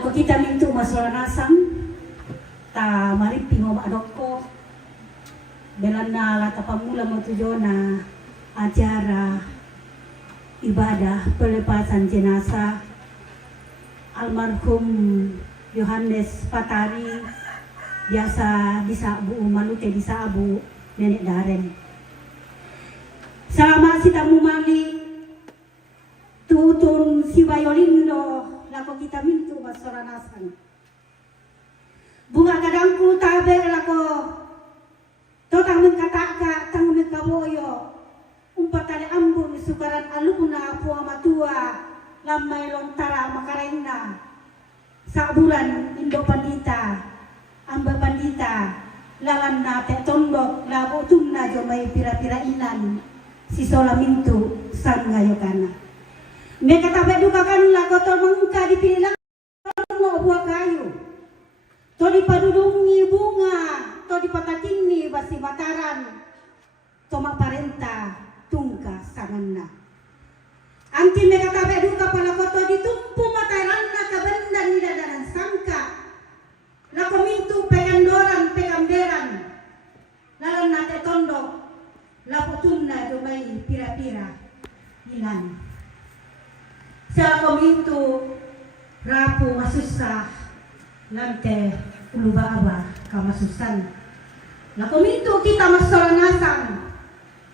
Laku kita mintu masalah nasang, ta maripi mo adoko, belana lata pamula mo tujona acara ibadah pelepasan jenazah almarhum Yohanes Patari, biasa disabu malute disabu nenek Daren. Sama si tamu mali tutun si Bayolindo lako kita mintu basora nasan. Bunga kadangku tabe lako totang mengkataka tang mengkaboyo umpatane ambun sukaran alumna puama matua lamai lontara makarengna saburan Indo Pandita amba pandita lalan na te tondok labo tumna jomai pira-pira inan si sola mintu san ngayokana. Mereka tabe duka kan la kotor mengka dipilih no buah kayu. To dipadudungi bunga, to dipatakini basi mataran. To maparenta tungka sanganna. Anti mereka tabe duka pala kotor ditumpu mataranna kabendan ni dadaran sangka. La komintu pegandoran pegamberan. Lalan nate tondok la putunna jomai pira-pira ilan. Sa komintu rapu masusah lante uluba-aba kamasusan. La komintu kita masoranasang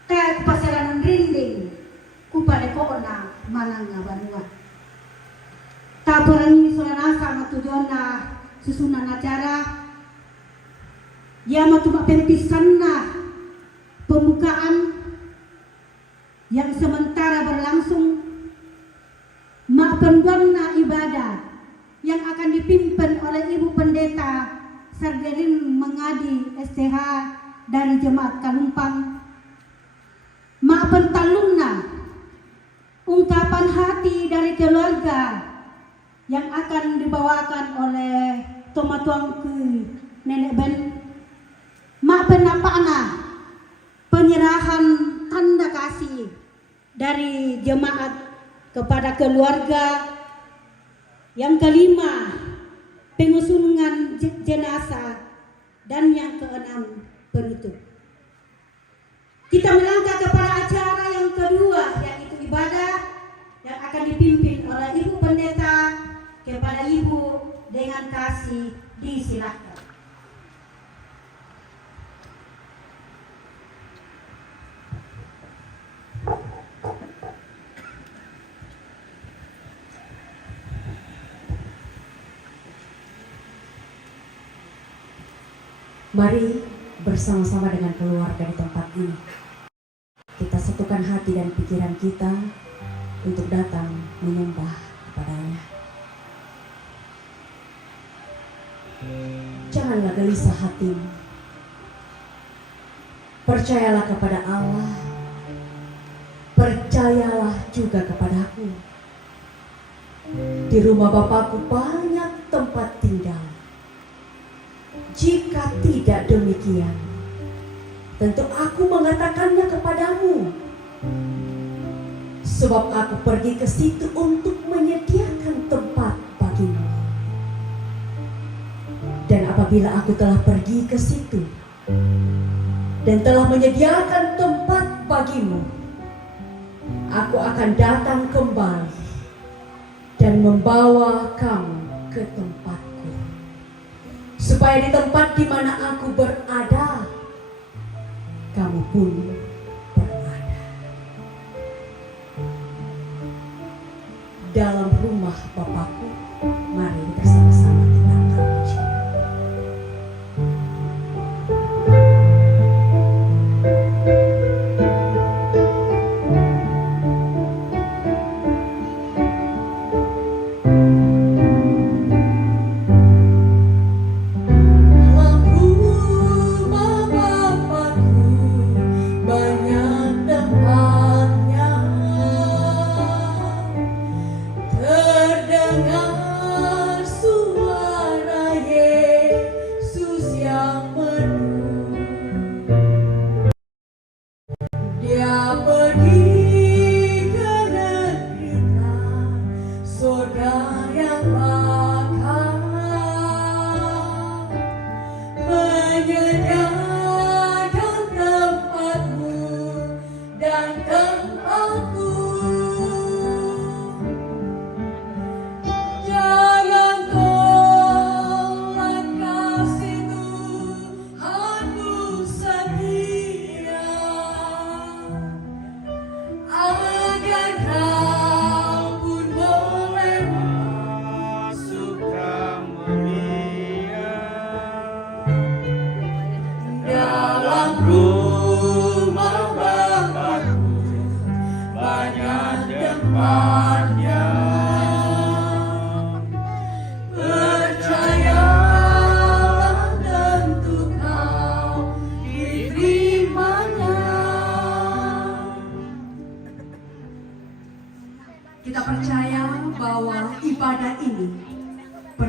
kaya kupasaranan rinding kupade koona malanga banua. Taburan ini soranasang matujona susunan acara ya matuma pempisanna pembukaan yang sementara berlangsung pendoana ibadah yang akan dipimpin oleh Ibu Pendeta Sargerin Mengadi STH dari Jemaat Kalumpang. Pentalungna ungkapan hati dari keluarga yang akan dibawakan oleh Tomatuangku Nenek Ben. Penapana penyerahan tanda kasih dari jemaat kepada keluarga. Yang kelima, pengusungan jenazah, dan yang keenam, penutup. Kita melangkah kepada acara yang kedua, yaitu ibadah yang akan dipimpin oleh Ibu Pendeta kepada Ibu dengan kasih disilahkan. Mari bersama-sama dengan keluarga di tempat ini kita satukan hati dan pikiran kita untuk datang menyembah kepadanya. Janganlah gelisah hatimu. Percayalah kepada Allah. Percayalah juga kepadaku. Di rumah Bapakku banyak tempat tinggal. Jika tidak demikian, tentu aku mengatakannya kepadamu. Sebab aku pergi ke situ untuk menyediakan tempat bagimu. Dan apabila aku telah pergi ke situ dan telah menyediakan tempat bagimu, aku akan datang kembali dan membawa kamu ke tempatku. Supaya di tempat di mana aku berada, kamu pun berada. Dalam rumah Bapakku, mari bersama-sama kita akan puji. Bye.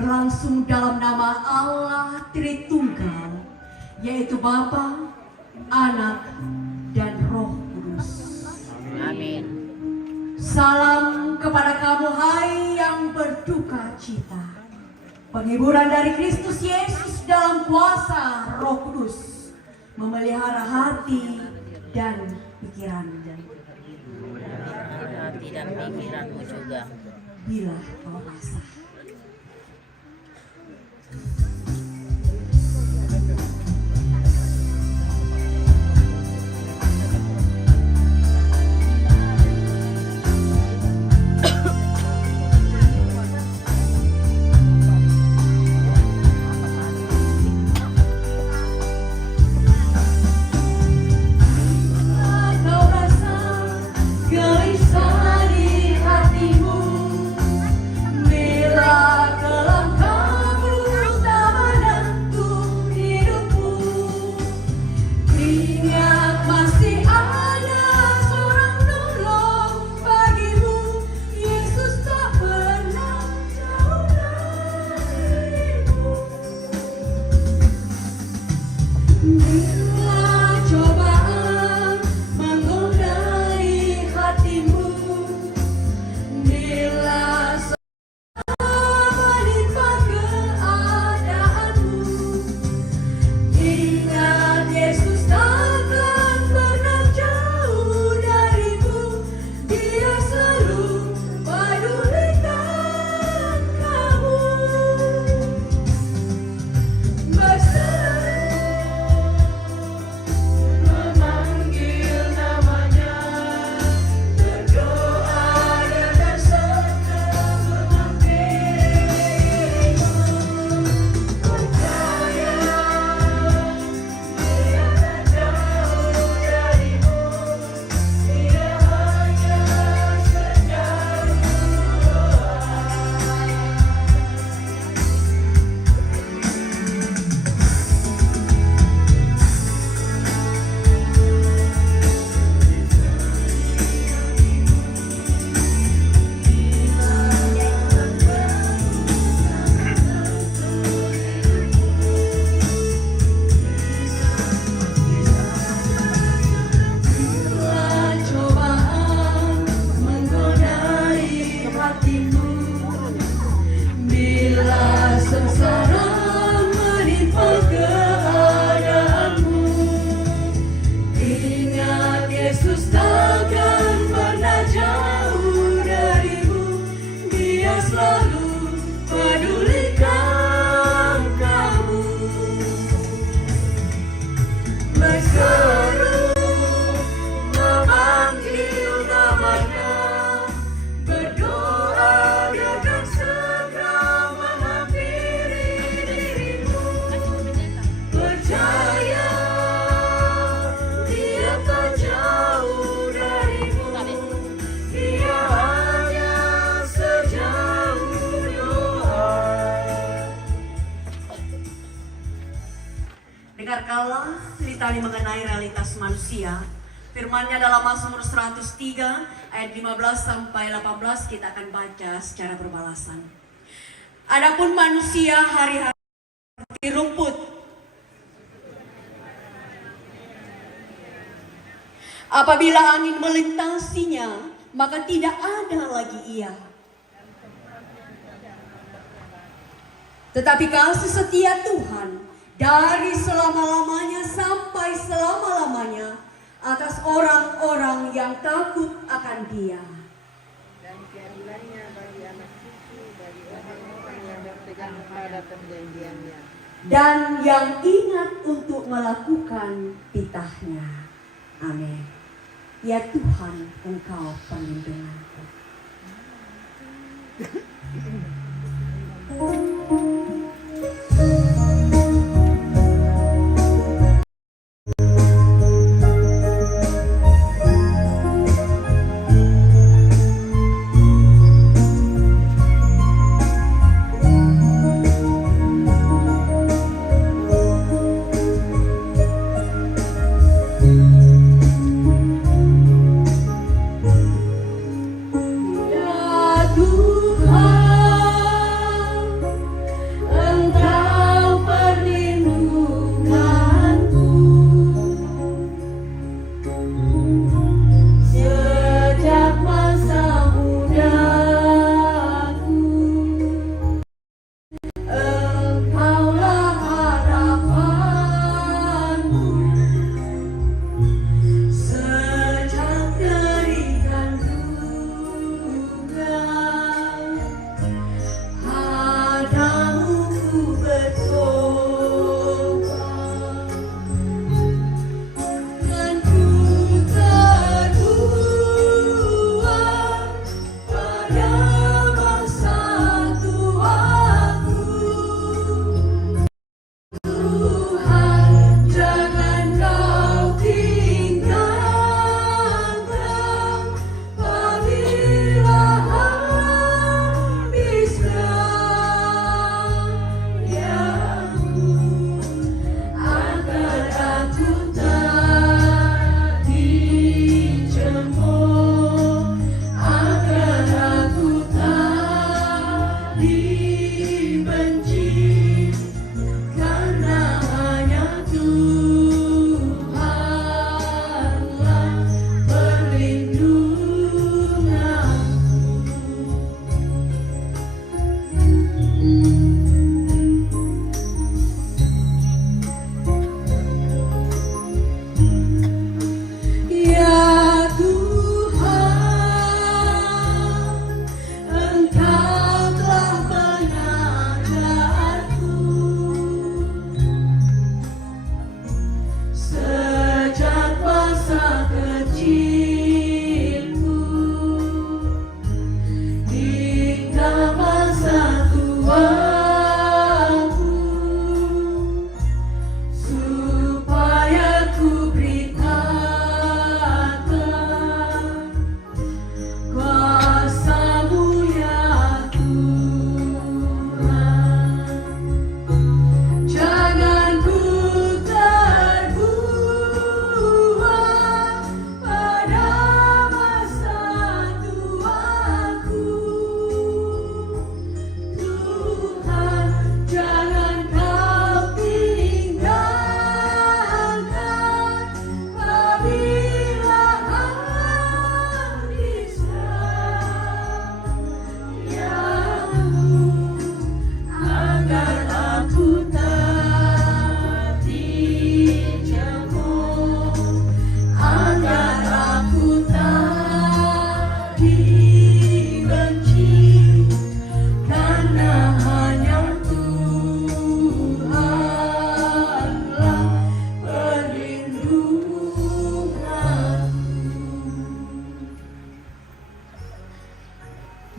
berlangsung dalam nama Allah Tritunggal, yaitu Bapa, Anak, dan Roh Kudus. Amin. Salam kepada kamu hai yang berduka cita. Penghiburan dari Kristus Yesus dalam kuasa Roh Kudus memelihara hati dan pikiran. Hati dan pikiranmu juga. Bila kau pasrah. Dengarkanlah cerita ini mengenai realitas manusia. Firman-Nya dalam Mazmur 103 ayat 15 sampai 18 kita akan baca secara berbalasan. Adapun manusia hari-hari seperti rumput, apabila angin melintasinya, maka tidak ada lagi ia. Tetapi kasih setia Tuhan dari selama-lamanya sampai selama-lamanya atas orang-orang yang takut akan Dia. Dan keadilannya bagi anak cucu, bagi orang-orang yang berpegang pada perjanjiannya. Dan yang ingat untuk melakukan titahnya. Amin. Ya Tuhan, Engkau perlindunganku.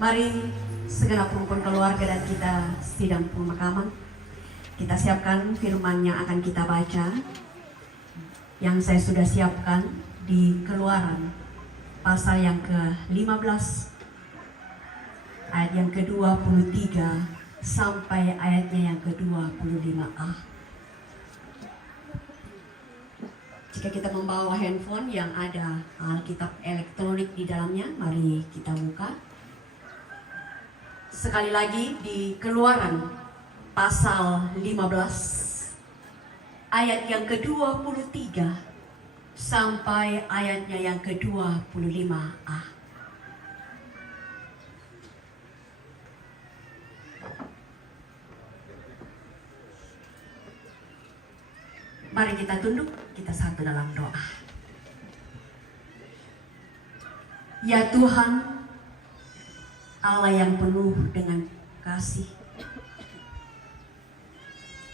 Mari segenap rumpun keluarga dan kita sidang pemakaman, kita siapkan firman yang akan kita baca, yang saya sudah siapkan di Keluaran pasal yang ke-15 ayat yang ke-23 sampai ayatnya yang ke-25a. Jika kita membawa handphone yang ada Alkitab elektronik di dalamnya, mari kita buka. Sekali lagi di Keluaran pasal 15 ayat yang ke-23 sampai ayatnya yang ke-25a. Mari kita tunduk, kita satu dalam doa. Ya Tuhan, Allah yang penuh dengan kasih,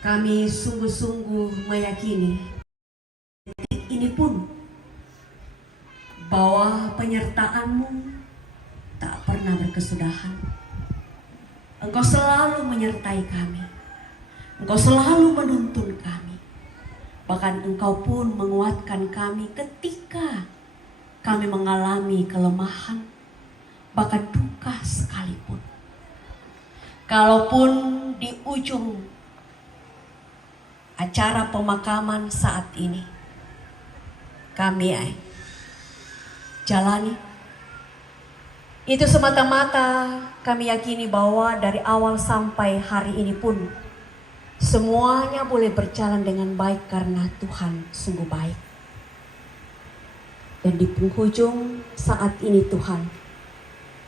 kami sungguh-sungguh meyakini detik ini pun bahwa penyertaan-Mu tak pernah berkesudahan. Engkau selalu menyertai kami, Engkau selalu menuntun kami. Bahkan Engkau pun menguatkan kami ketika kami mengalami kelemahan, bahkan duka sekalipun. Kalaupun di ujung acara pemakaman saat ini kami jalani, itu semata-mata kami yakini bahwa dari awal sampai hari ini pun semuanya boleh berjalan dengan baik karena Tuhan sungguh baik. Dan di penghujung saat ini Tuhan,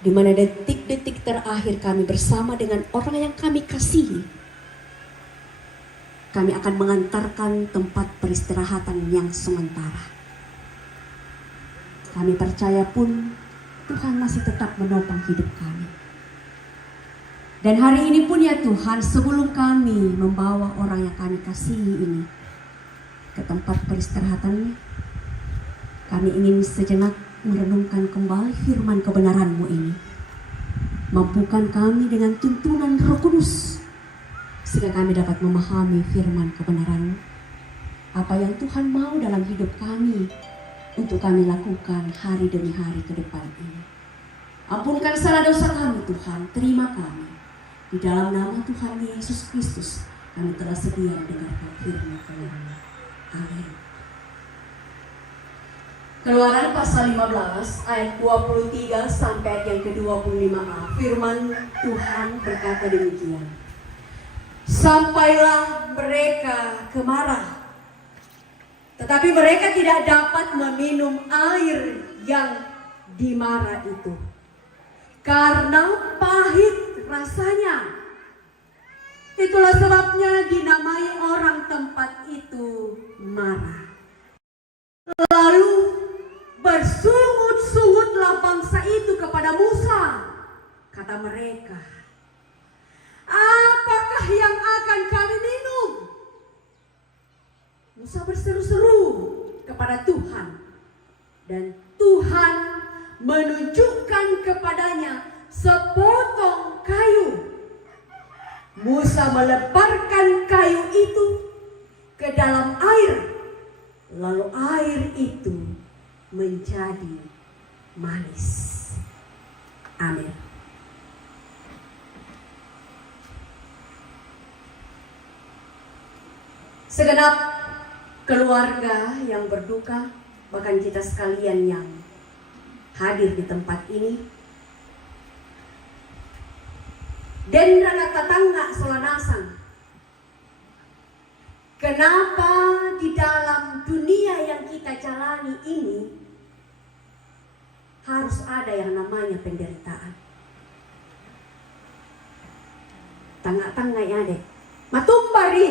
di mana detik-detik terakhir kami bersama dengan orang yang kami kasihi, kami akan mengantarkan tempat peristirahatan yang sementara. Kami percaya pun Tuhan masih tetap menopang hidup kami. Dan hari ini pun ya Tuhan, sebelum kami membawa orang yang kami kasihi ini ke tempat peristirahatan, kami ingin sejenak merenungkan kembali firman kebenaran-Mu ini. Mampukan kami dengan tuntunan Roh Kudus, sehingga kami dapat memahami firman kebenaran-Mu. Apa yang Tuhan mau dalam hidup kami, untuk kami lakukan hari demi hari ke depan ini. Ampunkan salah dosa kami Tuhan, terima kami. Di dalam nama Tuhan Yesus Kristus, kami telah sedia mendengarkan firman Tuhan. Amin. Keluaran pasal 15 ayat 23 sampai ayat yang ke-25a. Firman Tuhan berkata demikian. Sampailah mereka ke Marah, tetapi mereka tidak dapat meminum air yang di Marah itu, karena pahit rasanya. Itulah sebabnya dinamai orang tempat itu Marah. Lalu bersungut-sungutlah bangsa itu kepada Musa. Kata mereka, apakah yang akan kami minum? Musa berseru-seru kepada Tuhan, dan Tuhan menunjukkan kepadanya sepotong kayu. Musa meleparkan kayu itu ke dalam air, lalu air itu menjadi manis. Amin. Segenap keluarga yang berduka, bahkan kita sekalian yang hadir di tempat ini, dan rakyat tetangga Solanasan, kenapa di dalam dunia yang kita jalani ini harus ada yang namanya penderitaan? Tangga-tangga ya dek, matumbari,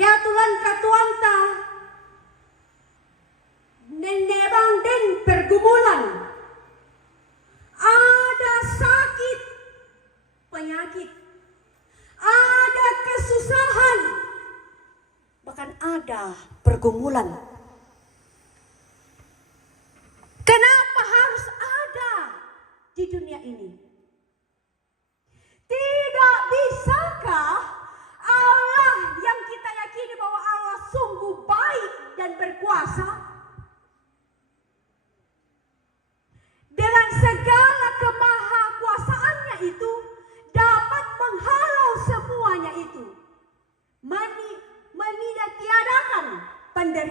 ya tulan katuanta, nenebang den pergumulan, ada sakit, penyakit, ada kesusahan, bahkan ada pergumulan. Kenapa harus ada di dunia ini?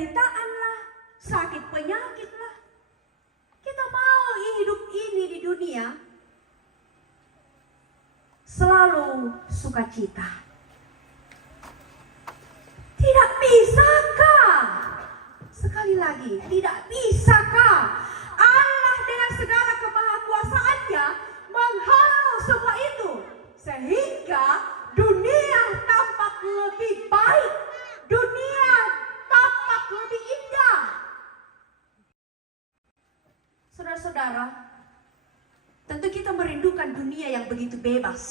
penderitaan lah, sakit penyakit lah. Kita mau hidup ini di dunia selalu sukacita. Tidak bisakah? Sekali lagi, tidak bisakah Allah dengan segala kemahakuasaannya menghalau semua itu sehingga dunia tampak lebih baik, dunia tampak lebih indah. Saudara-saudara, tentu kita merindukan dunia yang begitu bebas.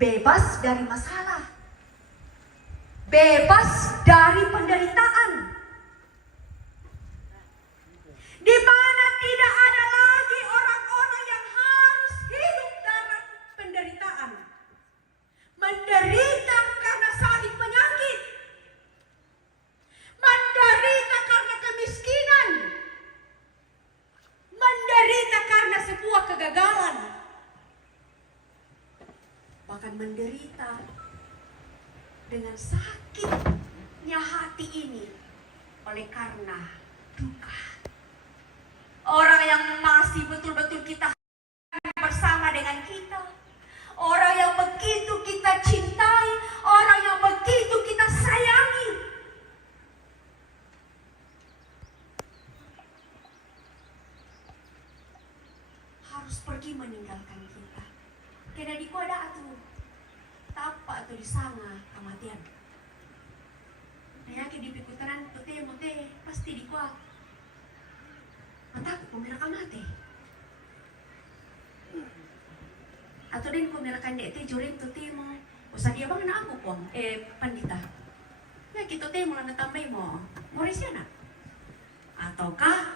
Bebas dari masalah, bebas dari penderitaan, di mana tidak ada lagi orang-orang yang harus hidup dalam penderitaan, menderita karena sakit penyakit, menderita karena kemiskinan, menderita karena sebuah kegagalan, bahkan menderita dengan sakitnya hati ini oleh karena duka. Orang yang masih betul-betul kita bersama dengan kita, orang yang begitu kita cintai, orang yang begitu kita sayangi, harus pergi meninggalkan kita. Kena di koda atuh tapak atau di sana kematian. Nah, di pikutaran mote pasti di kuat. Mata pemirakan mati. Atau din pemirakan dek jurin tuti mo. Usah dia bang na ako po. Pandita. Ya kita mo lang natambay mo. Moris yan na. Ataukah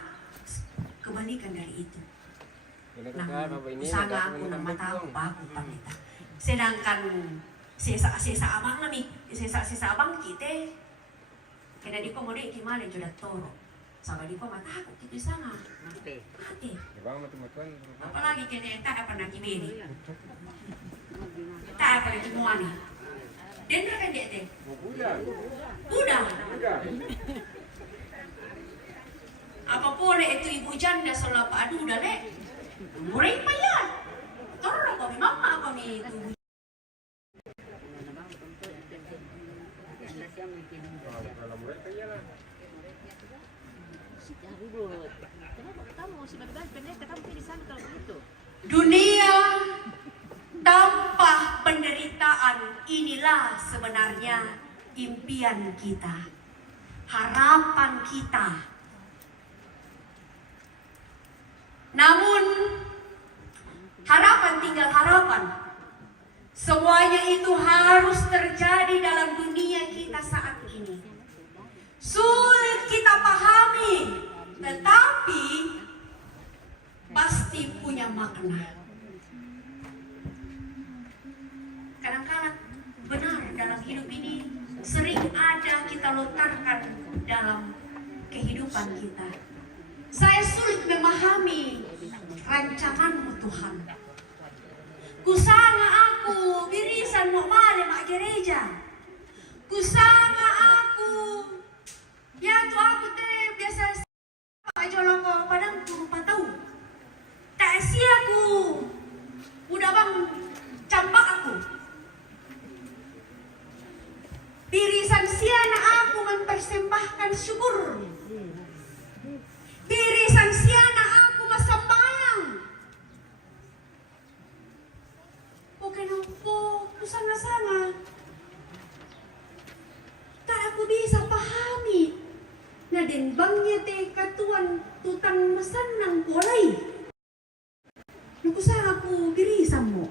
kebalikan dari itu. Nah, usaha aku ng mata ako bago pandita. Sedangkan sisa abang nami, sisa abang kita, kena di ko mo di kimali juda toro, sabi di ko matakot kita sana, mati. Apalagi kena tak apa nak kimili, tak apa lagi muani, dan kan dia teh, udah, apapun itu ibu janda selalu adu udah le, murai payah. Toro kami mama kami itu. Dunia tanpa penderitaan, inilah sebenarnya impian kita, harapan kita. Namun harapan tinggal harapan. Semuanya itu harus terjadi dalam dunia kita saat ini. Sulit kita pahami, tetapi pasti punya makna. Kadang-kadang benar dalam hidup ini sering ada kita lontarkan dalam kehidupan kita. Saya sulit memahami rancanganmu Tuhan. Kusanga aku birisan mau male mak gereja. Kusanga aku ya tu aku teh biasa ajolong ko padang puluh patau. Tak sia aku udah bang campak aku. Birisan siana aku mempersembahkan syukur. Birisan siana aku masambayang. Bukan aku kusanga-sanga. Tak aku bisa pahami. Na din bangnya teh katuan tutang masanang kulay. Nukusang aku birisan mo.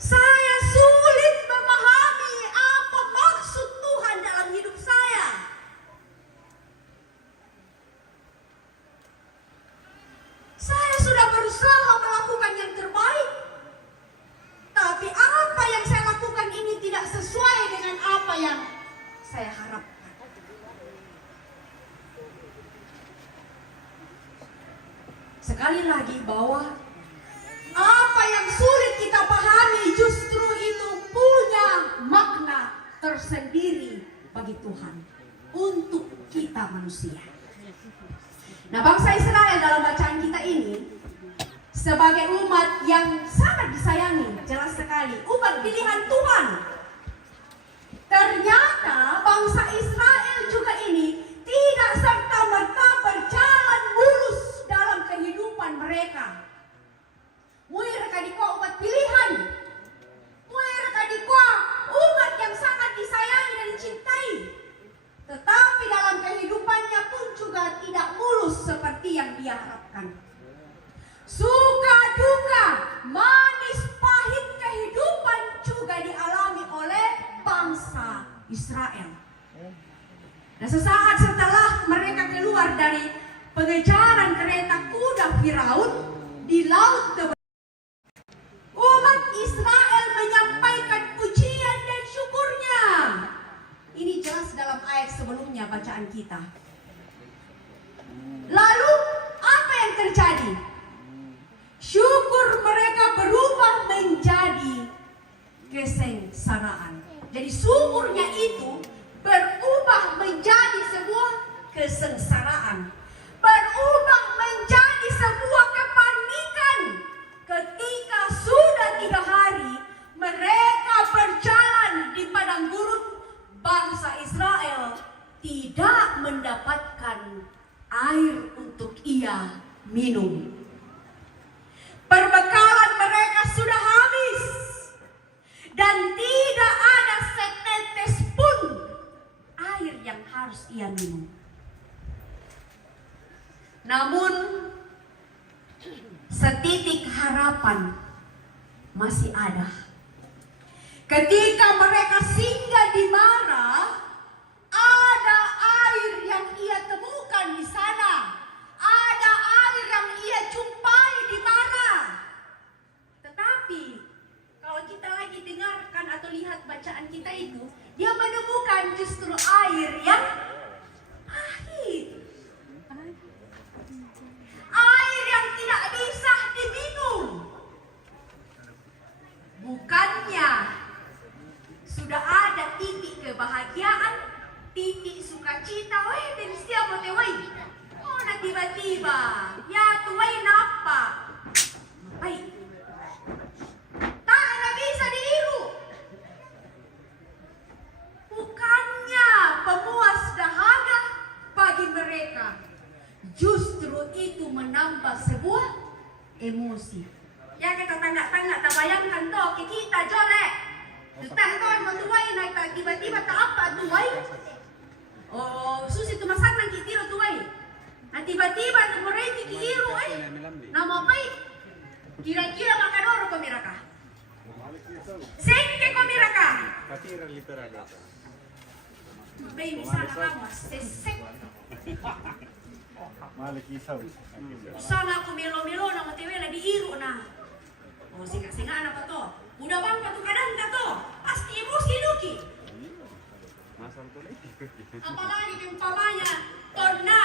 Saya sulit memahami apa maksud Tuhan dalam hidup saya. Saya sudah berusaha melakukan yang terbaik. Tapi apa yang saya lakukan ini tidak sesuai dengan apa yang saya harapkan. Sekali lagi bahwa apa yang sulit kita pahami justru itu punya makna tersendiri manusia. Nah, bangsa Israel dalam bacaan kita ini sebagai umat yang sangat disayangi, jelas sekali, umat pilihan Tuhan. Ternyata bangsa Israel juga ini tidak serta-merta berjalan mulus dalam kehidupan mereka. Mereka dikau umat pilihan, mereka dikau umat yang sangat disayangi dan dicintai. Tetapi dalam kehidupannya pun juga tidak mulus seperti yang dia harapkan. Suka duka, manis pahit kehidupan juga dialami oleh bangsa Israel. Dan sesaat setelah mereka keluar dari pengejaran kereta kuda Firaun di laut Tebal, umat Israel menyampaikan pujian dan syukurnya. Ini jelas dalam ayat sebelumnya bacaan kita. Lalu apa yang terjadi? Syukur mereka berubah menjadi kesengsaraan. Jadi syukurnya itu berubah menjadi sebuah kesengsaraan, berubah menjadi sebuah kepanikan. Ketika sudah 3 hari mereka berjalan di padang gurun, bangsa Israel tidak mendapatkan air untuk ia minum. Perbekalan mereka sudah habis dan tidak ada setetes pun air yang harus ia minum. Namun setitik harapan masih ada. Ketika mereka singgah di Mara, ada air yang ia temukan di sana. Ada air yang ia jumpai di Mara. Tetapi kalau kita lagi dengarkan atau lihat bacaan kita itu, dia menemukan justru air yang pahit. Air yang tidak bisa diminum. Bukannya sudah ada titik kebahagiaan, titik sukacita, weh dan siapa teh weh. Oh, na tiba-tiba, ya tuh weh napa? Baik. Tak ada bisa diiru. Bukannya pemuas dahaga bagi mereka. Justru itu menambah sebuah emosi. Ya kita tangga-tangga, tak bayangkan toh kita jolek. Kita kawan mentuai naik tak tiba-tiba tak apa tuai. Oh, susi tu masak nang kitiro tuai. Nah tiba-tiba tu mereka kiiru nama apa? Kira-kira makan orang pemiraka. Sengke pemiraka. Patira literaga. Bayi misalnya kamu sesek. Malik isaw. Sana aku melo-melo na matewela di iru na. Oh, singa-singa na pa to. Udah bang patukadan ka to. Pasti emosi duki. Masal tuloy. Apalagi yung pamanya, torna,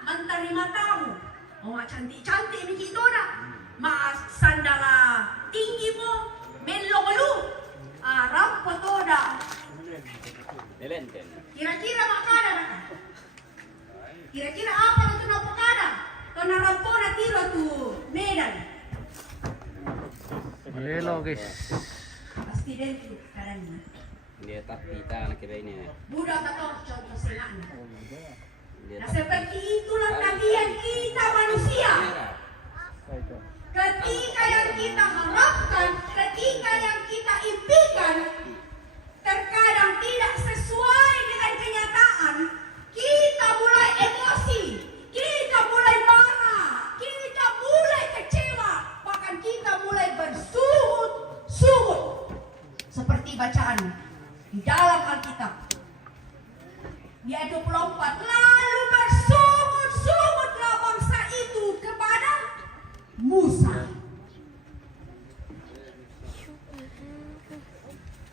mantarima tamu. Oh, cantik-cantik ni kita na. Sandala tinggi mo, melo-melo. Arap po to da. Kira-kira makada na ka. Kira-kira apa na ito na pakada? Ito narampo na tiro to Medan. Hello guys. Pasti dentro karanya. Dia tak kita anak kita ini. Budak atau contoh senang. Nah seperti itulah tabiat kita manusia. Ketika yang kita harapkan, ketika yang kita impikan, terkadang tidak sesuai dengan kenyataan, kita mulai emosi, kita mulai marah, kita mulai kecewa, bahkan kita mulai bersungut-sungut. Seperti bacaan di dalam Alkitab. Di ayat 24, lalu bersungut-sungutlah bangsa itu kepada Musa.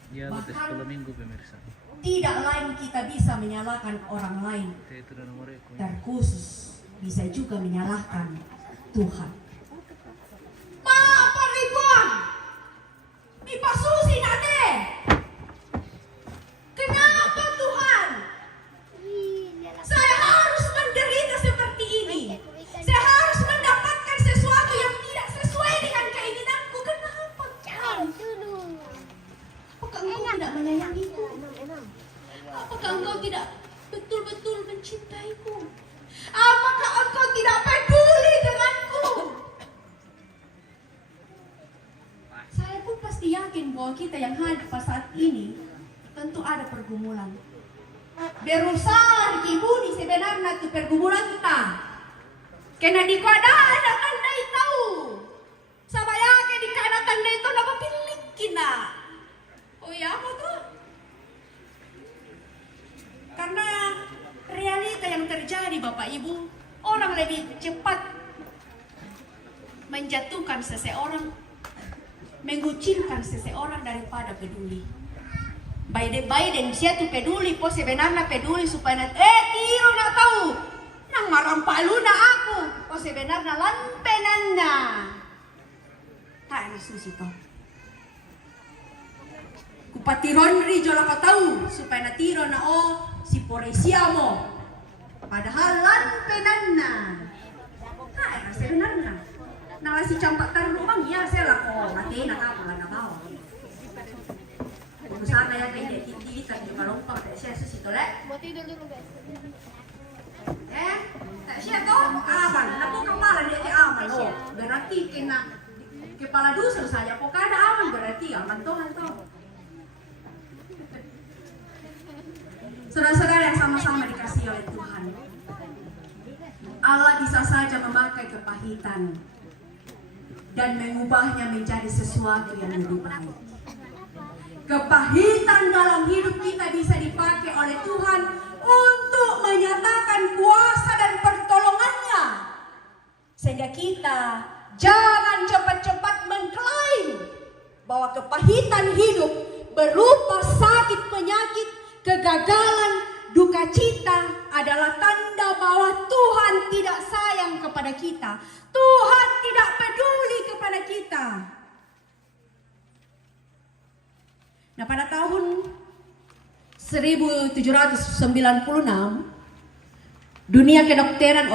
Ya, udah 10 minggu pemirsa. Tidak lain kita bisa menyalahkan orang lain, Itu udah nomor aku. terkhusus bisa juga menyalahkan Tuhan. Apa ribuan? Dipasusi nade. Kenapa Tuhan? Saya harus Apakah engkau tidak betul-betul mencintaiku? Apakah engkau tidak peduli denganku? Saya pun pasti yakin bahwa kita yang hadir pada saat ini tentu ada pergumulan. Berusaha dikibuni sebenarnya itu pergumulan kita. Kena di keadaan anda tahu. Sabaya ke di keadaan anda itu nama pilih kina. Oh ya apa tuh? Karena realita yang terjadi Bapak Ibu, orang lebih cepat menjatuhkan seseorang, mengucilkan seseorang daripada peduli. Biden dia tuh peduli, po sebenarnya peduli supaya tiro na tahu nang marampalu na aku, po sebenarnya lampenan na. Tak na susi to. Kupatiron ri jola ka tahu supaya natiro na si poresia mo. Padahal lampenan na. Tak na sebenarnya. Nang si campak tarumang ya saya lah ko mati na ka na bawa. Sana yang kayak tinggi tadi melompat saya susito lek. Mau tidur dulu guys. Tak siya to aman. Napo kepala dia di aman oh. Berarti kena kepala dusun saja. Kok kada aman berarti aman to. Saudara-saudara yang sama-sama dikasihi oleh Tuhan. Allah bisa saja memakai kepahitan dan mengubahnya menjadi sesuatu yang lebih baik. Kepahitan dalam hidup kita bisa dipakai oleh Tuhan untuk menyatakan kuasa dan pertolongannya. Sehingga kita jangan cepat-cepat mengklaim bahwa kepahitan hidup berupa sakit, penyakit, kegagalan, duka cita adalah tanda bahwa Tuhan tidak sayang kepada kita. Tuhan tidak peduli kepada kita. Nah, pada tahun 1796 dunia kedokteran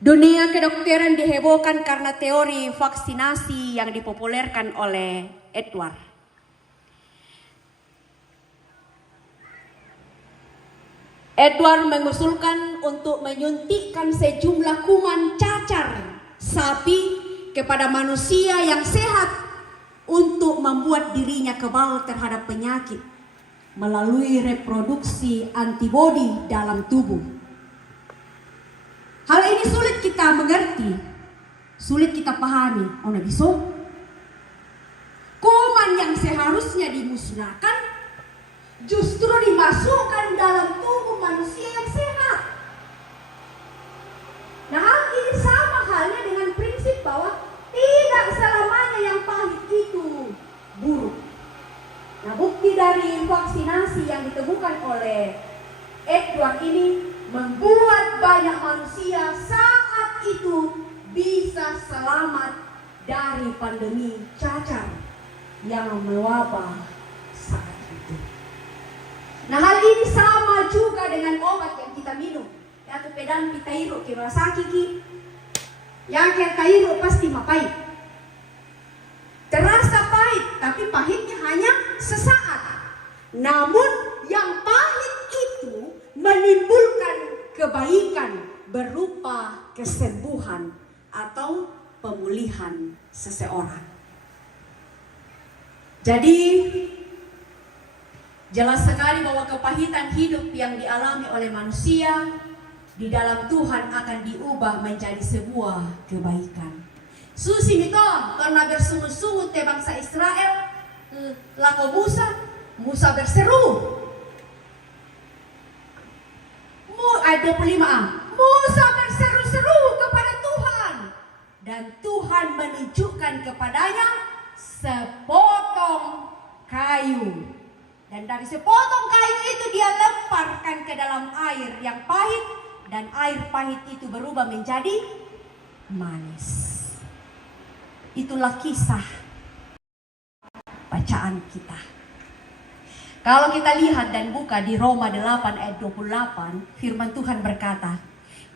dunia kedokteran dihebohkan karena teori vaksinasi yang dipopulerkan oleh Edward. Edward mengusulkan untuk menyuntikkan sejumlah kuman cacar sapi kepada manusia yang sehat untuk membuat dirinya kebal terhadap penyakit melalui reproduksi antibodi dalam tubuh. Hal ini sulit kita mengerti, sulit kita pahami. Bisa? Kuman yang seharusnya dimusnahkan justru dimasukkan dalam tubuh manusia yang sehat. Nah, hal ini sama halnya dengan prinsip bahwa tidak selamanya yang pahit itu buruk. Nah, bukti dari vaksinasi yang ditemukan oleh Edward ini membuat banyak manusia saat itu bisa selamat dari pandemi cacar yang mewabah saat itu. Nah, hal ini sama juga dengan obat yang kita minum. Yaitu pedan pitairo kirasaki ki. Yang kairo pasti mapahit. Terasa pahit, tapi pahitnya hanya sesaat. Namun yang pahit itu menimbulkan kebaikan berupa kesembuhan atau pemulihan seseorang. Jadi jelas sekali bahwa kepahitan hidup yang dialami oleh manusia di dalam Tuhan akan diubah menjadi sebuah kebaikan. Susi itu karena bersungut-sungut ke bangsa Israel, lako Musa berseru. Ayat 25a, Musa berseru-seru kepada Tuhan dan Tuhan menunjukkan kepadanya sepotong kayu. Dan dari sepotong kayu itu dia lemparkan ke dalam air yang pahit dan air pahit itu berubah menjadi manis. Itulah kisah bacaan kita. Kalau kita lihat dan buka di Roma 8 ayat 28, firman Tuhan berkata,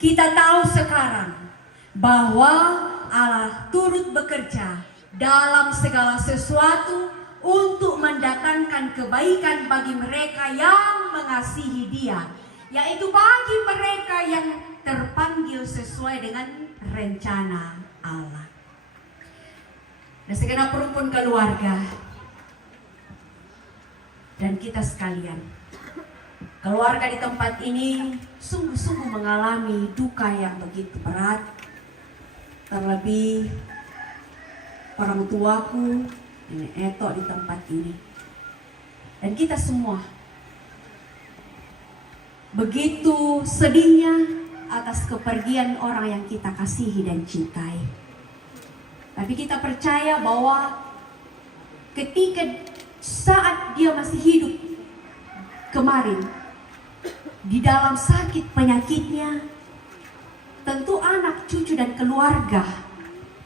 kita tahu sekarang bahwa Allah turut bekerja dalam segala sesuatu untuk mendatangkan kebaikan bagi mereka yang mengasihi Dia, yaitu bagi mereka yang terpanggil sesuai dengan rencana Allah. Dan segenap rumpun keluarga dan kita sekalian, keluarga di tempat ini sungguh-sungguh mengalami duka yang begitu berat. Terlebih orang tuaku, Nenek Eto di tempat ini. Dan kita semua begitu sedihnya atas kepergian orang yang kita kasihi dan cintai. Tapi kita percaya bahwa ketika saat dia masih hidup kemarin, di dalam sakit penyakitnya, tentu anak, cucu, dan keluarga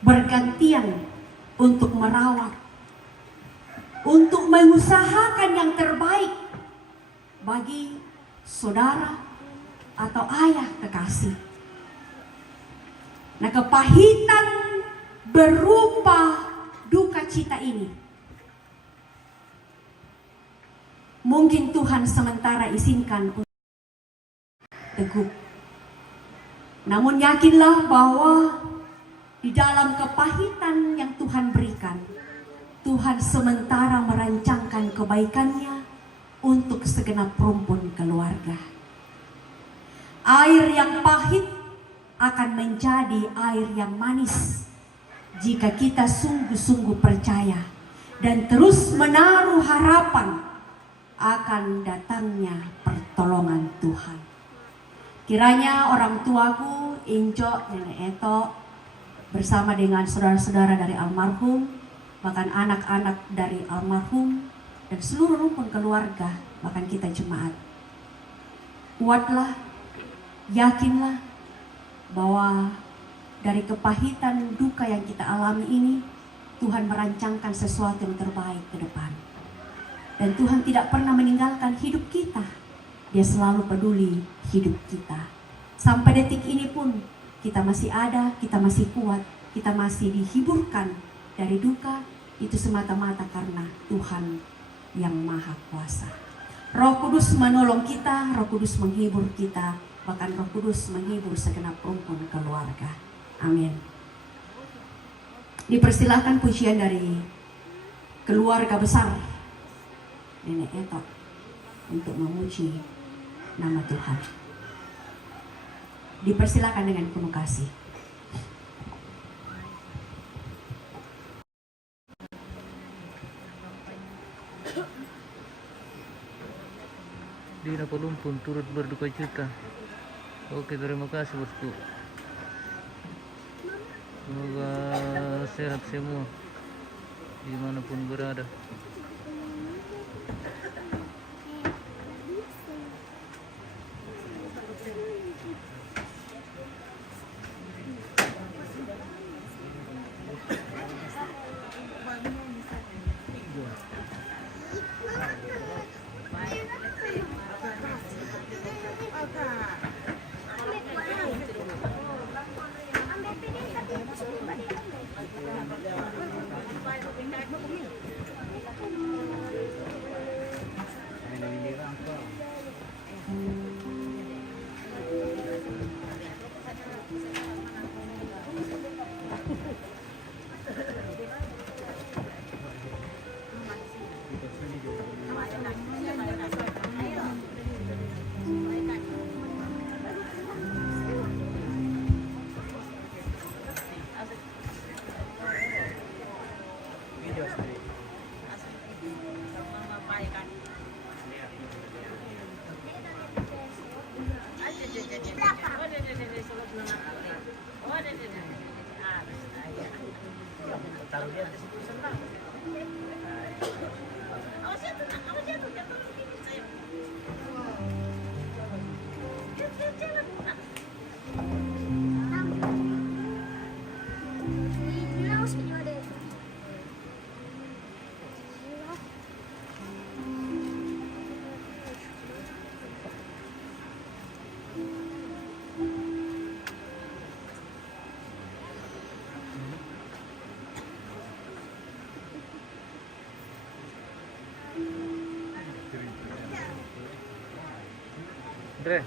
bergantian untuk merawat, untuk mengusahakan yang terbaik bagi saudara atau ayah kekasih. Nah, kepahitan berupa duka cita ini mungkin Tuhan sementara izinkan untuk teguh. Namun yakinlah bahwa di dalam kepahitan yang Tuhan berikan, Tuhan sementara merancangkan kebaikannya untuk segenap rumpun keluarga. Air yang pahit akan menjadi air yang manis jika kita sungguh-sungguh percaya dan terus menaruh harapan akan datangnya pertolongan Tuhan. Kiranya orang tuaku, Injo, Nenek Eto, bersama dengan saudara-saudara dari almarhum, bahkan anak-anak dari almarhum, dan seluruh rumpun keluarga, bahkan kita jemaat, kuatlah, yakinlah bahwa dari kepahitan duka yang kita alami ini, Tuhan merancangkan sesuatu yang terbaik ke depan. Dan Tuhan tidak pernah meninggalkan hidup kita. Dia selalu peduli hidup kita. Sampai detik ini pun kita masih ada, kita masih kuat, kita masih dihiburkan dari duka. Itu semata-mata karena Tuhan yang Maha Kuasa. Roh Kudus menolong kita, Roh Kudus menghibur kita, bahkan Roh Kudus menghibur segenap rumpun keluarga. Amin. Dipersilahkan pujian dari keluarga besar Nenek Eto untuk memuji nama Tuhan. Dipersilakan dengan penuh kasih. Dina Pelumpun turut berduka cita. Oke, terima kasih bosku. Semoga sehat semua dimanapun berada. Dre.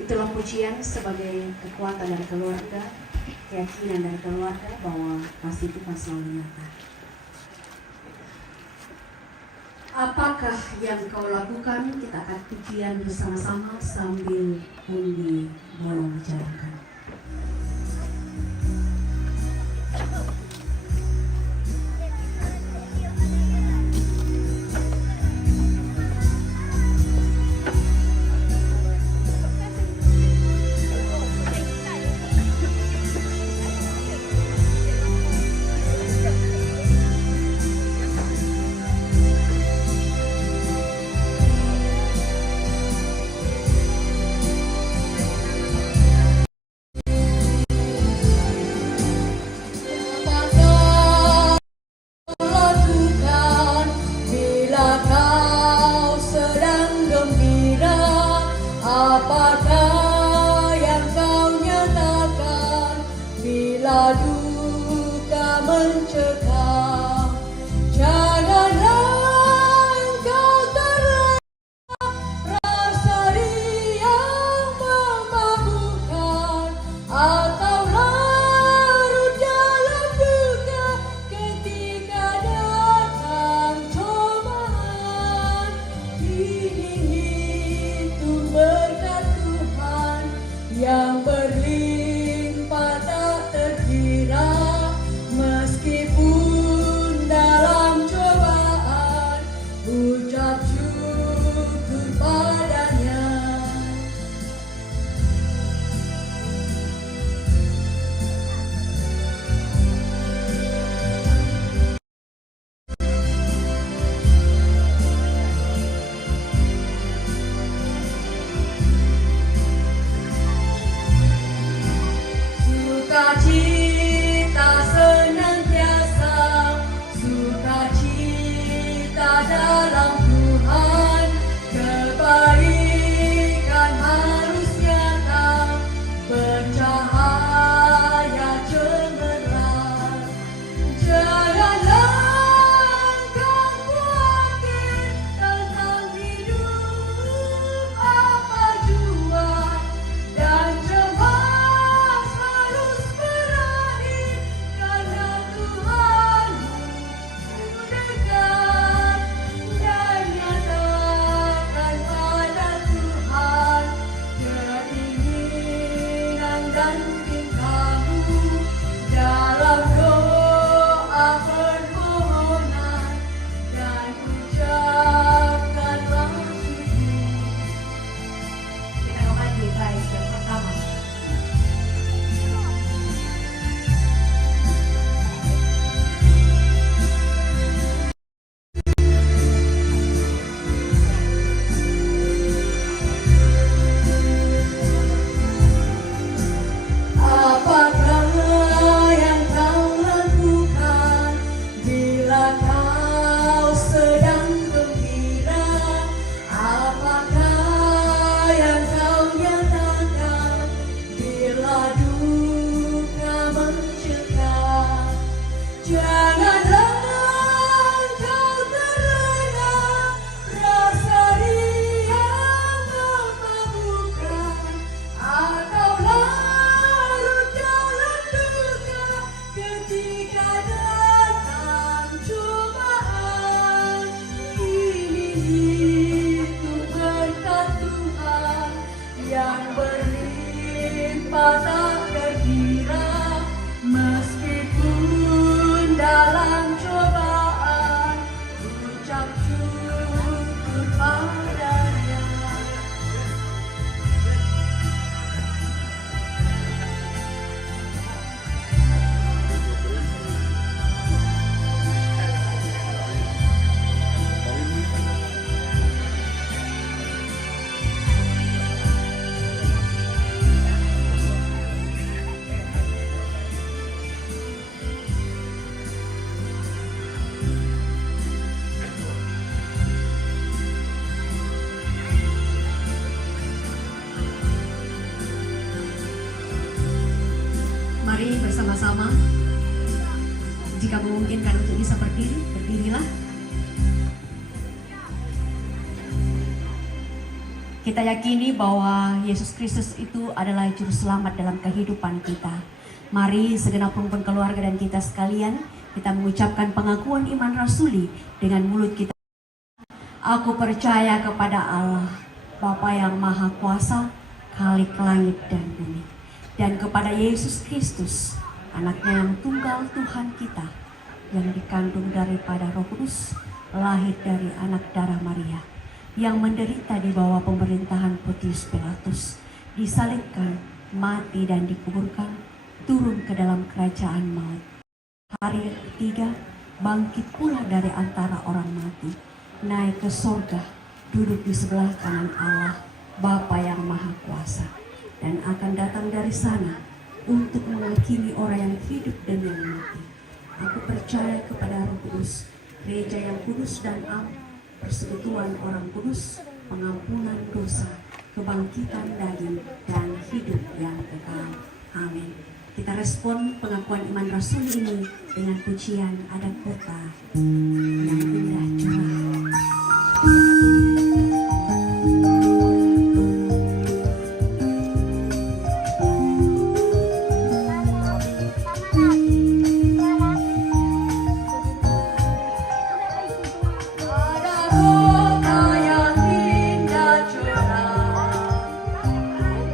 Itulah pujian sebagai kekuatan dari keluarga, keyakinan dari keluarga bahwa kasih Tuhan selalu nyata. Apakah yang kau lakukan? Kita akan pujian bersama-sama sambil undi bolong bicarakan. mencekam. Janganlah engkau terlena rasa riang memabukkan, atau larut dalam duka ketika datang cobaan. Ini hitung berkat Tuhan yang berlimpah tak terkira, meskipun dalam cobaan ucap syukur padanya. Sukacita senantiasa, sukacita dalam Tuhan, kebaikan harus nyata, bercahaya cemerlang. Janganlah engkau khawatir tentang hidup apa jua, dan cemas harus berakhir, karena Tuhanmu dekat. Dan nyatakan pada Tuhan keinginan dan tingkahmu dalam doa permohonan, dan ucapkanlah syukur. Kita doakan di baik yang pertama. Apakah yang kau lakukan bila kau sedang gembira? Apakah yang kau nyatakan bila duka mencekam? Janganlah engkau terlena rasa riang memabukkan, atau larut dalam duka ketika datang cobaan. Ini hitung berkat Tuhan yang berlimpah tak terkira, meskipun dalam cobaan ucap syukur padanya. Mari bersama-sama, jika memungkinkan untuk bisa berdiri, berdirilah. Kita yakini bahwa Yesus Kristus itu adalah juru selamat dalam kehidupan kita. Mari segenap rumpun keluarga dan kita sekalian, kita mengucapkan pengakuan iman rasuli dengan mulut kita. Aku percaya kepada Allah, Bapa yang Maha Kuasa, Khalik langit dan bumi, dan kepada Yesus Kristus, anaknya yang tunggal Tuhan kita, yang dikandung daripada Roh Kudus, lahir dari anak darah Maria, yang menderita di bawah pemerintahan Pontius Pilatus, disalibkan, mati dan dikuburkan, turun ke dalam kerajaan maut. Hari ketiga, bangkit pula dari antara orang mati, naik ke sorga, duduk di sebelah kanan Allah, Bapa yang Maha Kuasa, dan akan datang dari sana untuk menghakimi orang yang hidup dan yang mati. Aku percaya kepada Roh Kudus, gereja yang kudus dan am, persekutuan orang kudus, pengampunan dosa, kebangkitan daging, dan hidup yang kekal. Amin. Kita respon pengakuan iman Rasul ini dengan pujian Ada Kota yang Indah Curah. Ada kota yang indah curah,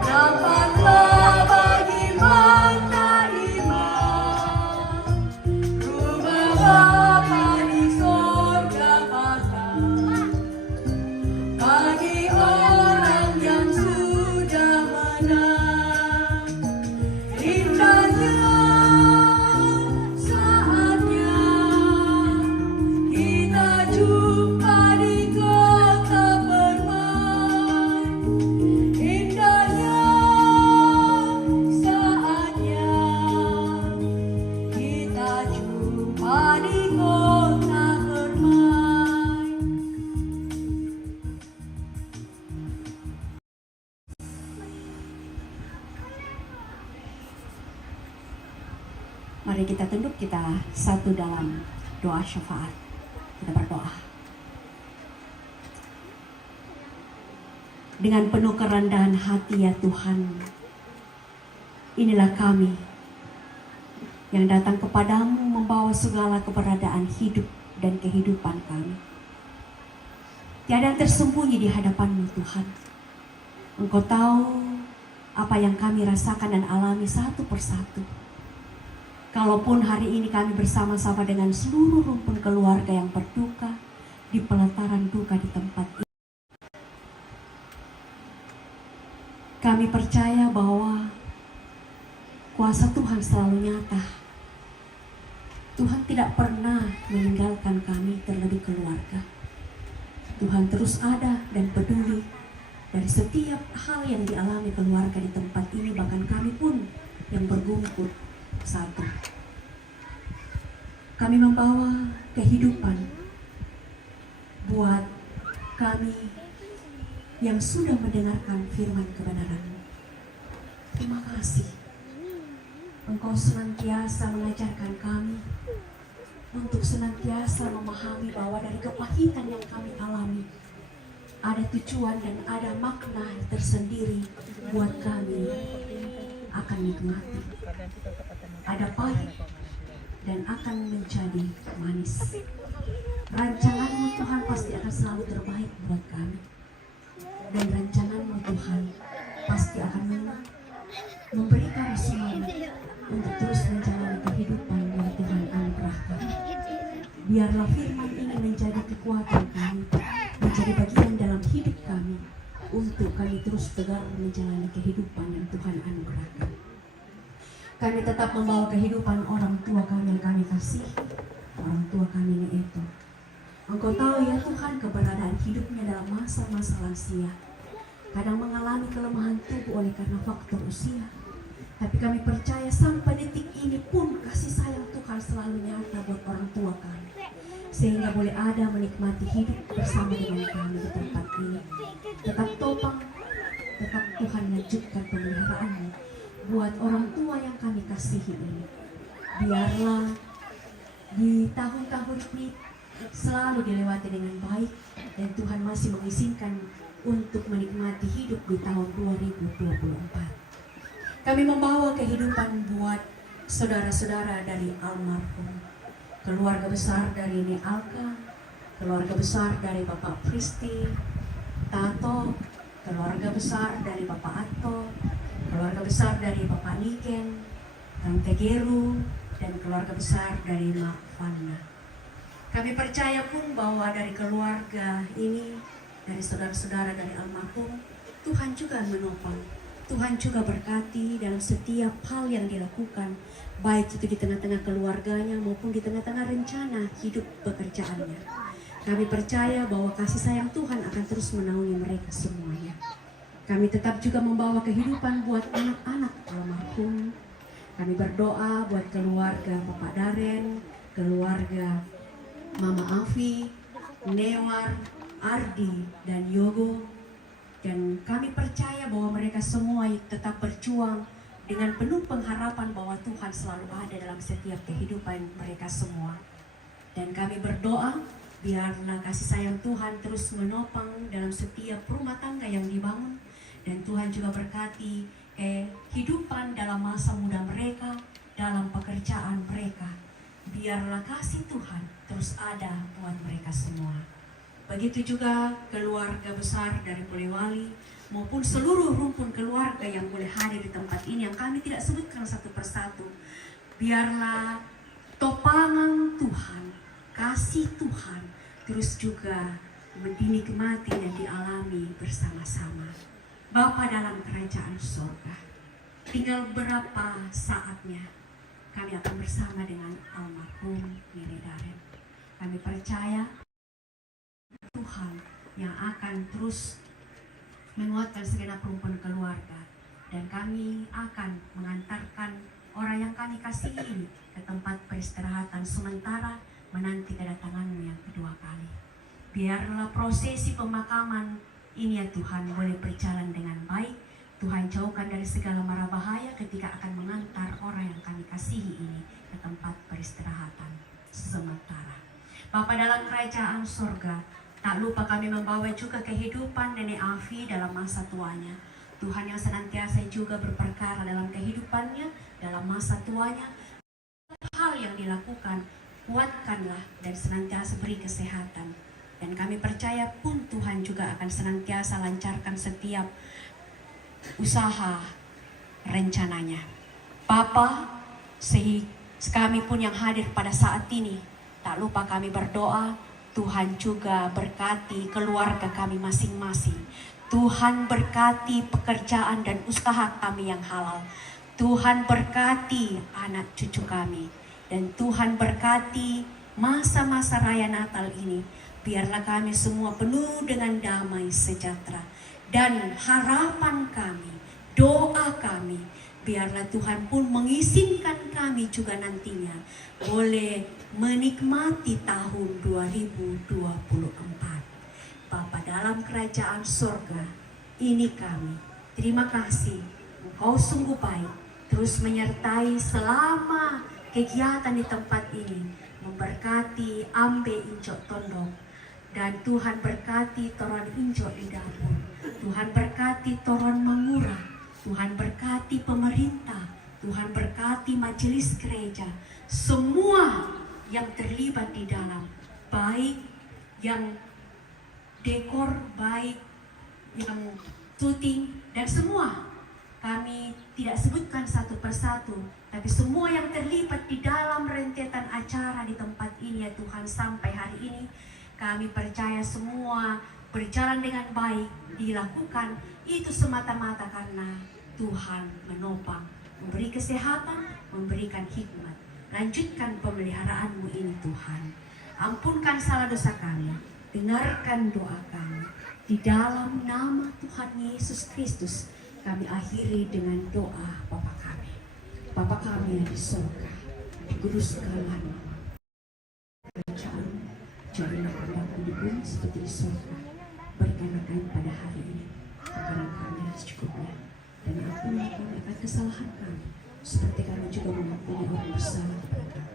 dapatlah bagi mata iman. Rumah Bapa di sorga bakal bagi orang yang sudah menang. Indahnya saatnya kita jumpa di kota permai. Indahnya saatnya kita jumpa di kota permai. Mari kita tunduk, kita satu dalam doa syafaat. Kita berdoa. Dengan penuh kerendahan hati ya Tuhan, inilah kami yang datang kepadamu membawa segala keberadaan hidup dan kehidupan kami. Tiada yang tersembunyi di hadapan-Mu Tuhan. Engkau tahu apa yang kami rasakan dan alami satu persatu. Kalaupun hari ini kami bersama-sama dengan seluruh rumpun keluarga yang berduka di pelataran duka di tempat ini, kami percaya bahwa kuasa Tuhan selalu nyata. Tuhan tidak pernah meninggalkan kami, terlebih keluarga. Tuhan terus ada dan peduli dari setiap hal yang dialami keluarga di tempat ini, bahkan kami pun yang bergumpul satu. Kami membawa kehidupan buat kami yang sudah mendengarkan firman kebenaran-Mu. Terima kasih. Engkau senantiasa mengajarkan kami untuk senantiasa memahami bahwa dari kepahitan yang kami alami ada tujuan dan ada makna tersendiri buat kami akan nikmati. Ada pahit dan akan menjadi manis. Rancangan-Mu Tuhan pasti akan selalu terbaik buat kami. Dan rancangan-Mu Tuhan pasti akan memberikan semangat untuk terus menjalani kehidupan yang Tuhan anugerahkan. Biarlah firman ini menjadi kekuatan kami, menjadi bagian dalam hidup kami, untuk kami terus tegar menjalani kehidupan yang Tuhan anugerahkan. Kami tetap membawa kehidupan orang tua kami yang kami kasihi, orang tua kami itu. Engkau tahu ya Tuhan keberadaan hidupnya dalam masa-masa lansia. Kadang mengalami kelemahan tubuh oleh karena faktor usia. Tapi kami percaya sampai detik ini pun kasih sayang Tuhan selalu nyata buat orang tua kami. Sehingga boleh ada menikmati hidup bersama dengan kami di tempat ini. Tetap topang, tetap Tuhan lanjutkan pemeliharaan-Mu buat orang tua yang kami kasihi ini. Biarlah di tahun-tahun ini selalu dilewati dengan baik dan Tuhan masih mengizinkan untuk menikmati hidup di tahun 2024. Kami membawa kehidupan buat saudara-saudara dari almarhum, keluarga besar dari Ne Alka, keluarga besar dari Bapak Pristi, Tato, keluarga besar dari Bapak Atto, keluarga besar dari Bapak Niken, Tante Geru, dan keluarga besar dari Mak Fanda. Kami percaya pun bahwa dari keluarga ini, dari saudara-saudara dari almarhum, Tuhan juga menopang, Tuhan juga berkati dalam setiap hal yang dilakukan, baik itu di tengah-tengah keluarganya maupun di tengah-tengah rencana hidup pekerjaannya. Kami percaya bahwa kasih sayang Tuhan akan terus menaungi mereka semuanya. Kami tetap juga membawa kehidupan buat anak-anak almarhum. Kami berdoa buat keluarga Bapak Daren, keluarga Mama Afi, Newar, Ardi, dan Yogo. Dan kami percaya bahwa mereka semua tetap berjuang dengan penuh pengharapan bahwa Tuhan selalu ada dalam setiap kehidupan mereka semua. Dan kami berdoa, biarlah kasih sayang Tuhan terus menopang dalam setiap rumah tangga yang dibangun. Dan Tuhan juga berkati kehidupan dalam masa muda mereka, dalam pekerjaan mereka. Biarlah kasih Tuhan terus ada buat mereka semua. Begitu juga keluarga besar dari Polewali maupun seluruh rumpun keluarga yang boleh hadir di tempat ini yang kami tidak sebutkan satu persatu. Biarlah topangan Tuhan, kasih Tuhan terus juga dinikmati dan dialami bersama-sama. Bapa dalam kerajaan surga, tinggal berapa saatnya kami akan bersama dengan almarhum Nini Darren. Kami percaya Tuhan yang akan terus menguatkan segenap rumpun keluarga, dan kami akan mengantarkan orang yang kami kasihi ini ke tempat peristirahatan sementara menanti kedatangan-Mu yang kedua kali. Biarlah prosesi pemakaman ini ya Tuhan boleh berjalan dengan baik. Tuhan jauhkan dari segala mara bahaya ketika akan mengantar orang yang kami kasihi ini ke tempat peristirahatan sementara. Bapa dalam kerajaan surga, tak lupa kami membawa juga kehidupan Nenek Afi dalam masa tuanya. Tuhan yang senantiasa juga berperkara dalam kehidupannya, dalam masa tuanya. Hal yang dilakukan, kuatkanlah dan senantiasa beri kesehatan. Dan kami percaya pun Tuhan juga akan senantiasa lancarkan setiap usaha rencananya. Bapa, kami pun yang hadir pada saat ini, tak lupa kami berdoa, Tuhan juga berkati keluarga kami masing-masing. Tuhan berkati pekerjaan dan usaha kami yang halal. Tuhan berkati anak cucu kami. Dan Tuhan berkati masa-masa raya Natal ini. Biarlah kami semua penuh dengan damai sejahtera. Dan harapan kami, doa kami, biarlah Tuhan pun mengizinkan kami juga nantinya boleh menikmati tahun 2024. Bapa dalam kerajaan surga, ini kami, terima kasih, Engkau sungguh baik, terus menyertai selama kegiatan di tempat ini, memberkati Ambe Injok Tondok, dan Tuhan berkati Toron Injok di dapur, Tuhan berkati Toron Mangura, Tuhan berkati pemerintah, Tuhan berkati majelis gereja, semua yang terlibat di dalam, baik yang dekor, baik yang syuting, dan semua. Kami tidak sebutkan satu persatu, tapi semua yang terlibat di dalam rentetan acara di tempat ini ya Tuhan sampai hari ini, kami percaya semua berjalan dengan baik, dilakukan itu semata-mata karena Tuhan menopang, memberi kesehatan, memberikan hikmat. Lanjutkan pemeliharaan-Mu ini Tuhan. Ampunkan salah dosa kami, dengarkan doa kami. Di dalam nama Tuhan Yesus Kristus, kami akhiri dengan doa Bapa kami. Bapa kami yang di surga, dikuduskanlah nama. Kerajaan, jadilah kehendakmu di bumi seperti di surga. Berikanlah kami pada hari ini makanan kami yang secukupnya, dan ampunilah kami akan kesalahan kami, seperti kami juga mengampuni orang bersalah kepada kami.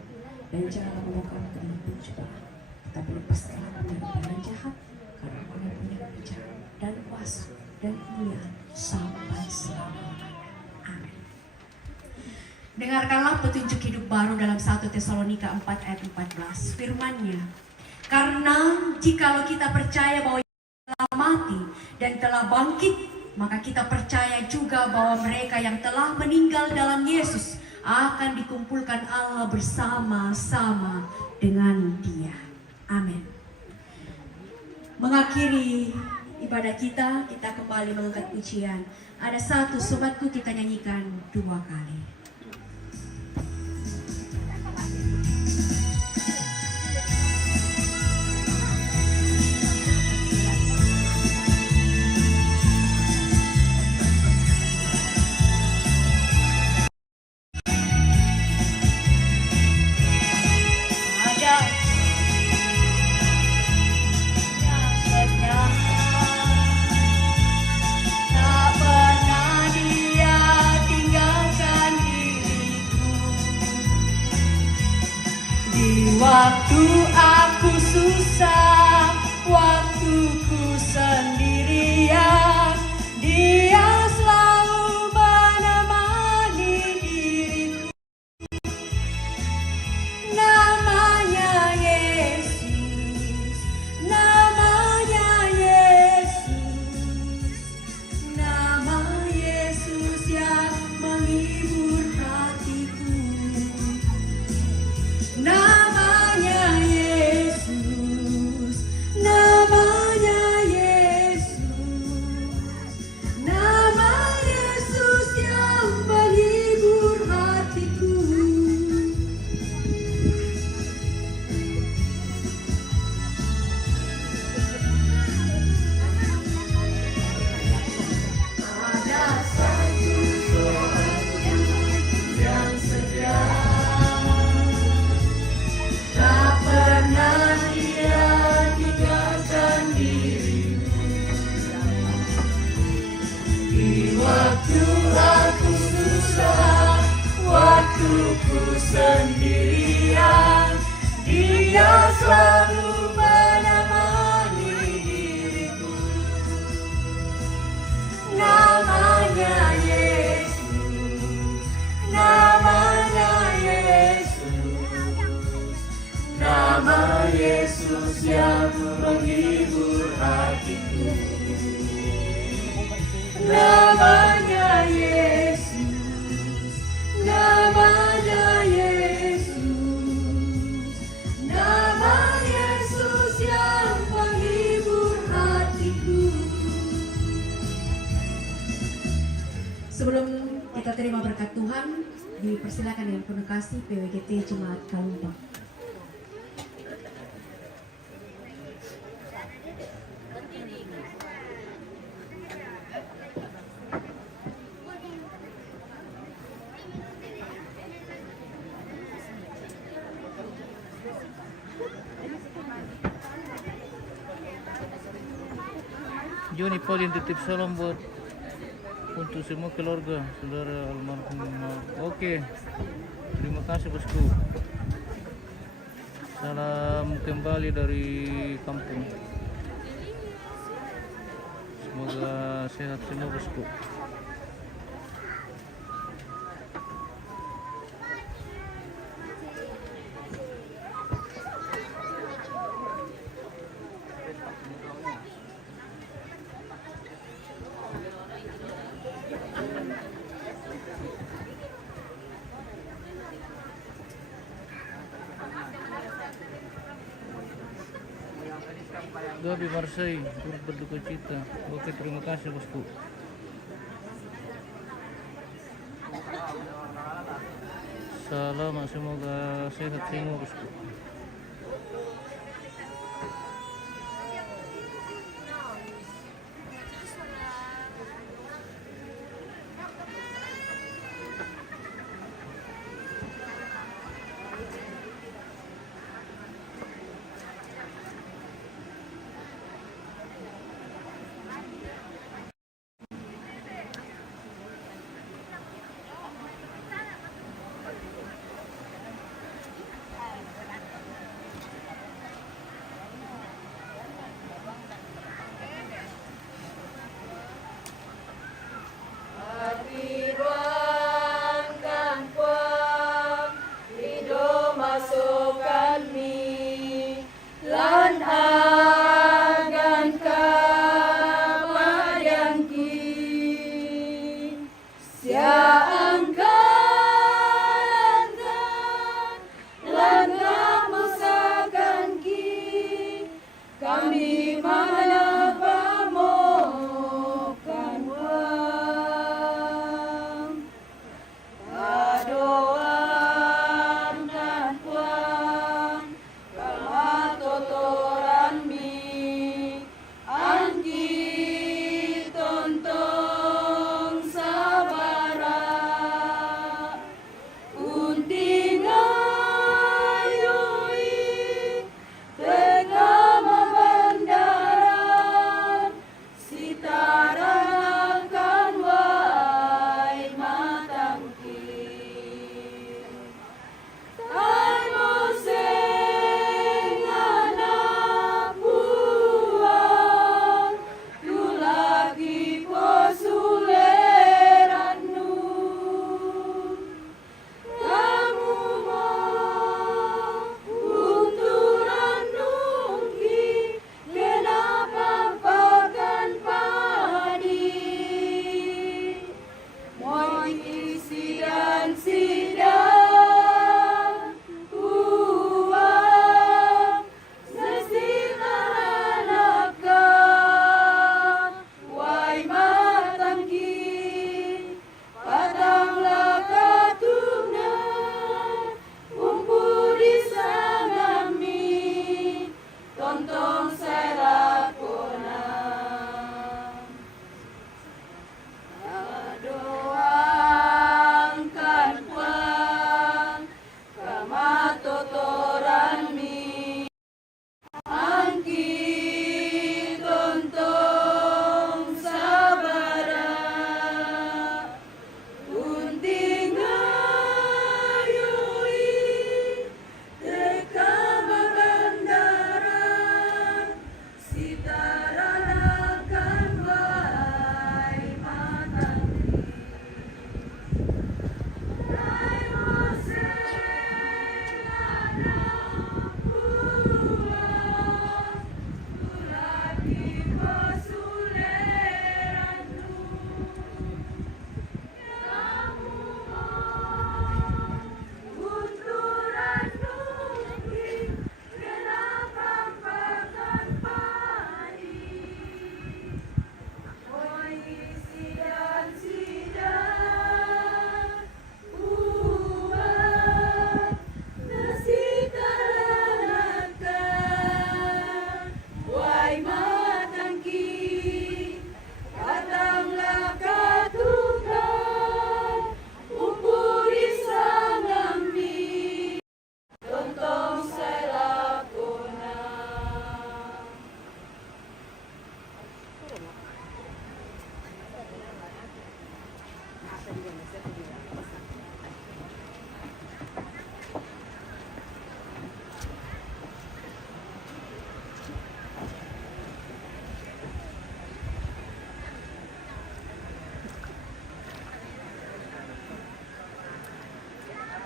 Dan janganlah membawa kami ke dalam pencobaan, tetapi lepaskanlah kami dari barang jahat, karena kami punya kerajaan dan kuasa dan kemuliaan sampai selama-lamanya. Amin. Dengarkanlah petunjuk hidup baru dalam 1 Tesalonika 4 ayat 14. Firman-Nya, karena jikalau kita percaya bahwa telah mati dan telah bangkit, maka kita percaya juga bahwa mereka yang telah meninggal dalam Yesus akan dikumpulkan Allah bersama-sama dengan Dia. Amin. Mengakhiri ibadah kita kembali mengangkat pujian. Ada satu sobatku kita nyanyikan 2 kali. Tak pernah Dia tinggalkan. Di waktu aku susah, waktu ku sendirian, Dia selalu menemani diriku. Namanya Yesus, namanya Yesus, nama Yesus yang menghibur hatiku. Namanya Yesus, namanya Yesus, nama Yesus yang menghibur hatiku. Ada satu Tuhan yang setia, tak pernah Dia tinggalkan dirimu. Di waktu aku susah, waktu ku sendirian, Dia selalu menemani diriku. Namanya Yesus, namanya Yesus, nama Yesus yang menghibur hatiku. Namanya Yesus, namanya Yesus, nama Yesus yang menghibur hatiku. Sebelum kita terima berkat Tuhan, dipersilakan dengan penuh kasih PWGT Jemaat Kalumpang. Joni Paulin titip salam buat untuk semua keluarga saudara almarhum. Oke, terima kasih bosku. Salam kembali dari kampung. Semoga sehat semua bosku. Gabi Marsai turut berduka cita. Oke, terima kasih bosku. Salam, semoga sehat semua bosku.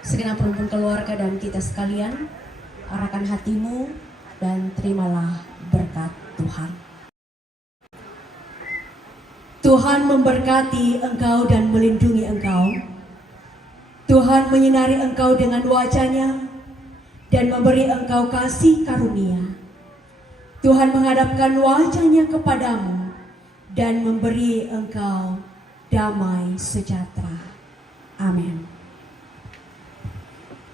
Segenap rumpun keluarga dan kita sekalian, arahkan hatimu dan terimalah berkat Tuhan. Tuhan memberkati engkau dan melindungi engkau. Tuhan menyinari engkau dengan wajah-Nya dan memberi engkau kasih karunia. Tuhan menghadapkan wajah-Nya kepadamu dan memberi engkau damai sejahtera. Amin.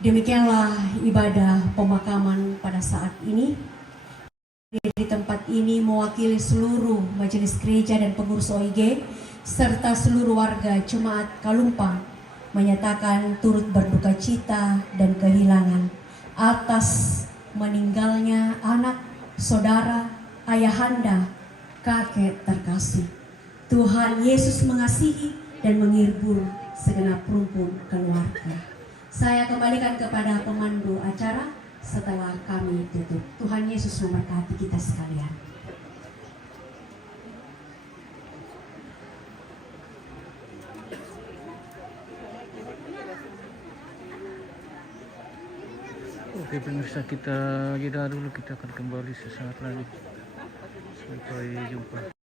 Demikianlah ibadah pemakaman pada saat ini. Di tempat ini mewakili seluruh majelis gereja dan pengurus OIG serta seluruh warga Jemaat Kalumpang menyatakan turut berduka cita dan kehilangan atas meninggalnya anak, saudara, ayahanda, kakek terkasih. Tuhan Yesus mengasihi dan menghibur segenap rumpun keluarga. Saya kembalikan kepada pemandu acara setelah kami tutup. Tuhan Yesus memberkati kita sekalian. Oke pemirsa, kita jeda dulu, kita akan kembali sesaat lagi. Sampai jumpa.